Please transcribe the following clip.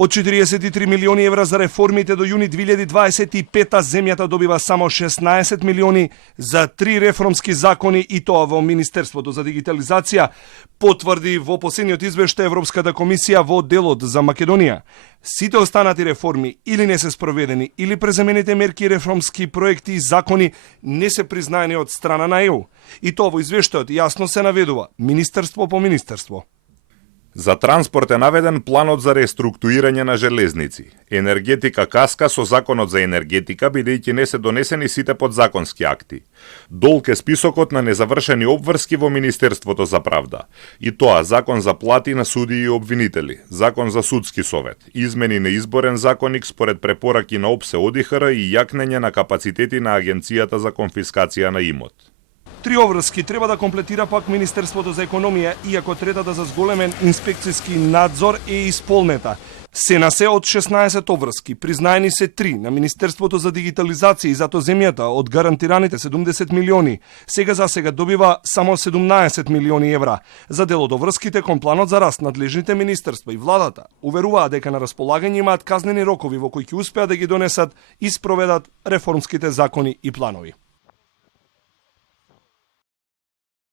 Од 43 милиони евра за реформите до јуни 2025 земјата добива само 16 милиони за 3 реформски закони и тоа во Министерството за дигитализација, потврди во последниот извештај Европската комисија во делот за Македонија. Сите останати реформи или не се спроведени, или презамените мерки и реформски проекти и закони не се признаени од страна на ЕУ. И тоа во извештајот јасно се наведува министерство по министерство. За транспорт е наведен планот за реструктурирање на железници. Енергетика каска со законот за енергетика, бидејќи не се донесени сите подзаконски акти. Долг е списокот на незавршени обврски во Министерството за правда. И тоа закон за плати на судии и обвинители, закон за судски совет, измени на изборен законник според препораки на ОПСЕ ОДИХР и јакнење на капацитети на Агенцијата за конфискација на имот. 3 обврски треба да комплетира пак Министерството за економија, иако третата за зголемен инспекцијски надзор е исполнета. Се на се од 16 обврски, признаени се 3 на Министерството за дигитализација и зато земјата од гарантираните 70 милиони, сега добива само 17 милиони евра. За дел од обврските кон планот за раст надлежните министерства и владата уверуваат дека на располагање имаат казнени рокови во кои ќе успеат да ги донесат и спроведат реформските закони и планови.